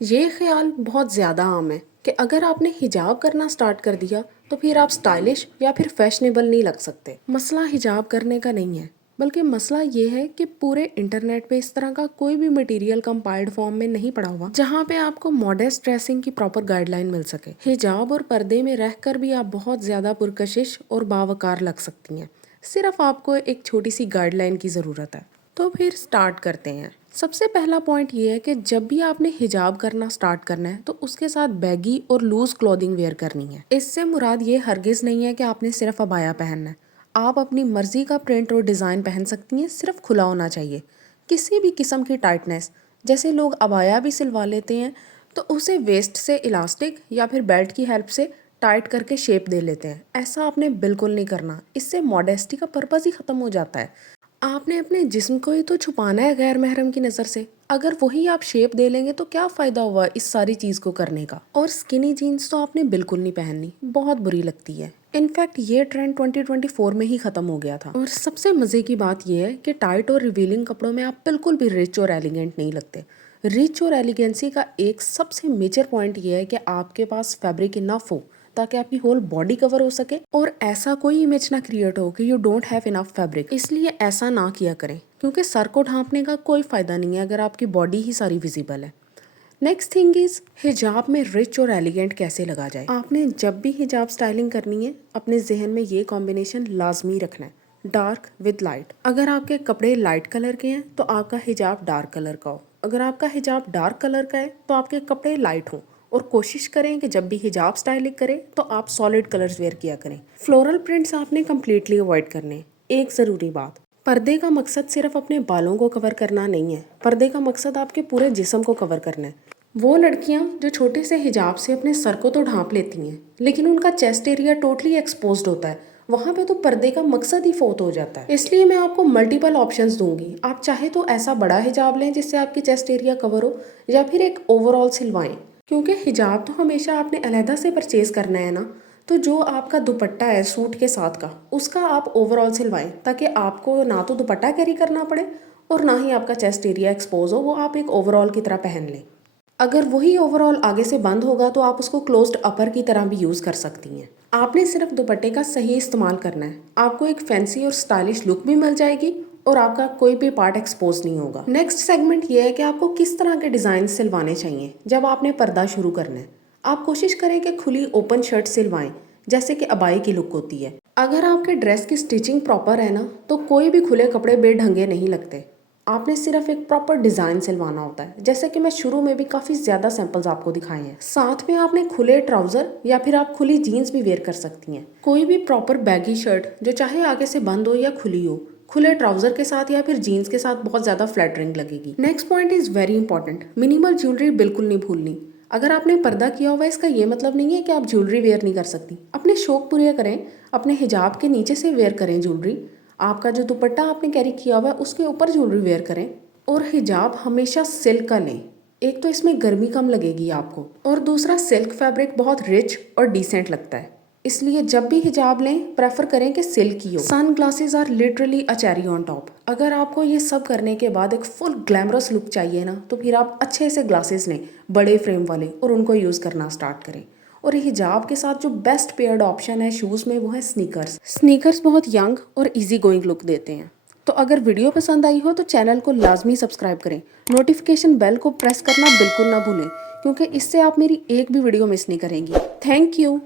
ये ख्याल बहुत ज़्यादा आम है कि अगर आपने हिजाब करना स्टार्ट कर दिया तो फिर आप स्टाइलिश या फिर फैशनेबल नहीं लग सकते। मसला हिजाब करने का नहीं है, बल्कि मसला ये है कि पूरे इंटरनेट पे इस तरह का कोई भी मटेरियल कंपाइल्ड फॉर्म में नहीं पड़ा हुआ जहाँ पे आपको मॉडेस्ट ड्रेसिंग की प्रॉपर गाइडलाइन मिल सके। हिजाब और पर्दे में रहकर भी आप बहुत ज़्यादा पुरकशिश और बावकार लग सकती हैं। सिर्फ आपको एक छोटी सी गाइडलाइन की ज़रूरत है। तो फिर स्टार्ट करते हैं। सबसे पहला पॉइंट ये है कि जब भी आपने हिजाब करना स्टार्ट करना है तो उसके साथ बैगी और लूज क्लॉथिंग वेयर करनी है। इससे मुराद ये हरगिज नहीं है कि आपने सिर्फ अबाया पहनना है। आप अपनी मर्जी का प्रिंट और डिज़ाइन पहन सकती हैं, सिर्फ खुला होना चाहिए। किसी भी किस्म की टाइटनेस, जैसे लोग अबाया भी सिलवा लेते हैं तो उसे वेस्ट से इलास्टिक या फिर बेल्ट की हेल्प से टाइट करके शेप दे लेते हैं। ऐसा आपने बिल्कुल नहीं करना, इससे मॉडेस्टी का पर्पज़ ही ख़त्म हो जाता है। आपने अपने जिस्म को ही तो छुपाना है गैर महरम की नज़र से। अगर वही आप शेप दे लेंगे तो क्या फ़ायदा हुआ इस सारी चीज़ को करने का। और स्किनी जीन्स तो आपने बिल्कुल नहीं पहननी, बहुत बुरी लगती है। इनफैक्ट ये ट्रेंड 2024 में ही ख़त्म हो गया था। और सबसे मज़े की बात यह है कि टाइट और रिवीलिंग कपड़ों में आप बिल्कुल भी रिच और एलिगेंट नहीं लगते। रिच और एलिगेंसी का एक सबसे मेजर पॉइंट ये है कि आपके पास फैब्रिक इनफ हो ताकि आपकी होल बॉडी कवर हो सके और ऐसा कोई इमेज ना क्रिएट हो कि you don't have enough fabric. इसलिए ऐसा ना किया करें, क्योंकि सर को ढांपने का कोई फ़ायदा नहीं है अगर आपकी बॉडी ही सारी विजिबल है। नेक्स्ट थिंग इज हिजाब में रिच और एलिगेंट कैसे लगा जाए। आपने जब भी हिजाब स्टाइलिंग करनी है अपने जहन में ये कॉम्बिनेशन लाजमी रखना है, डार्क विद लाइट। अगर आपके कपड़े लाइट कलर के हैं तो आपका हिजाब डार्क कलर का हो। अगर आपका हिजाब डार्क कलर का है तो आपके कपड़े लाइट हों। और कोशिश करें कि जब भी हिजाब स्टाइलिंग करें तो आप सॉलिड कलर्स वेयर किया करें। फ्लोरल प्रिंट्स आपने कम्प्लीटली अवॉइड करने। एक ज़रूरी बात, पर्दे का मकसद सिर्फ अपने बालों को कवर करना नहीं है, पर्दे का मकसद आपके पूरे जिस्म को कवर करना है। वो लड़कियां जो छोटे से हिजाब से अपने सर को तो ढांप लेती हैं लेकिन उनका चेस्ट एरिया टोटली एक्सपोज्ड होता है, वहाँ पे तो पर्दे का मकसद ही फोत हो जाता है। इसलिए मैं आपको मल्टीपल ऑप्शंस दूंगी। आप चाहे तो ऐसा बड़ा हिजाब लें जिससे आपकी चेस्ट एरिया कवर हो, या फिर एक ओवरऑल सिलवाएं। क्योंकि हिजाब तो हमेशा आपने अलहदा से परचेज करना है ना, तो जो आपका दुपट्टा है सूट के साथ का, उसका आप ओवरऑल सिलवाएं ताकि आपको ना तो दुपट्टा कैरी करना पड़े और ना ही आपका चेस्ट एरिया एक्सपोज हो, वो आप एक ओवरऑल की तरह पहन लें। अगर वही ओवरऑल आगे से बंद होगा तो आप उसको क्लोज्ड अपर की तरह भी यूज़ कर सकती हैं। आपने सिर्फ दुपट्टे का सही इस्तेमाल करना है, आपको एक फैंसी और स्टाइलिश लुक भी मिल जाएगी और आपका कोई भी पार्ट एक्सपोज नहीं होगा। नेक्स्ट सेगमेंट ये है कि आपको किस तरह के डिज़ाइन सिलवाने चाहिए जब आपने पर्दा शुरू करना है। आप कोशिश करें कि खुली ओपन शर्ट सिलवाएं, जैसे कि अबाई की लुक होती है। अगर आपके ड्रेस की स्टिचिंग प्रॉपर है ना तो कोई भी खुले कपड़े बेढंगे नहीं लगते। आपने सिर्फ एक प्रॉपर डिज़ाइन सिलवाना होता है, जैसे कि मैं शुरू में भी काफ़ी ज़्यादा सैंपल्स आपको दिखाए हैं। साथ में आपने खुले ट्राउज़र या फिर आप खुली जीन्स भी वेयर कर सकती हैं। कोई भी प्रॉपर बैगी शर्ट जो चाहे आगे से बंद हो या खुली हो, खुले ट्राउज़र के साथ या फिर जीन्स के साथ बहुत ज़्यादा फ्लैटरिंग लगेगी। Next point is very important, minimal jewellery बिल्कुल नहीं भूलनी। अगर आपने पर्दा किया हुआ है इसका ये मतलब नहीं है कि आप ज्वेलरी वेयर नहीं कर सकती। अपने शौक पूरे करें, अपने हिजाब के नीचे से वेयर करें ज्वेलरी। आपका जो दुपट्टा आपने कैरी किया हुआ है उसके ऊपर ज्वेलरी वेयर करें। और हिजाब हमेशा सिल्क का लें, एक तो इसमें गर्मी कम लगेगी आपको और दूसरा सिल्क फैब्रिक बहुत रिच और डिसेंट लगता है। इसलिए जब भी हिजाब लें प्रेफर करें कि सिल्क की हो। Sunglasses are literally a cherry on top. अगर आपको ये सब करने के बाद एक फुल ग्लैमरस लुक चाहिए ना तो फिर आप अच्छे से ग्लासेस लें, बड़े फ्रेम वाले, और उनको यूज़ करना स्टार्ट करें। और हिजाब के साथ जो बेस्ट पेयर्ड ऑप्शन है शूज़ में वो है स्नीकर्स। स्नीकर्स बहुत यंग और इजी गोइंग लुक देते हैं। तो अगर वीडियो पसंद आई हो तो चैनल को लाजमी सब्सक्राइब करें, नोटिफिकेशन बेल को प्रेस करना बिल्कुल ना भूलें, क्योंकि इससे आप मेरी एक भी वीडियो मिस नहीं करेंगी। Thank you.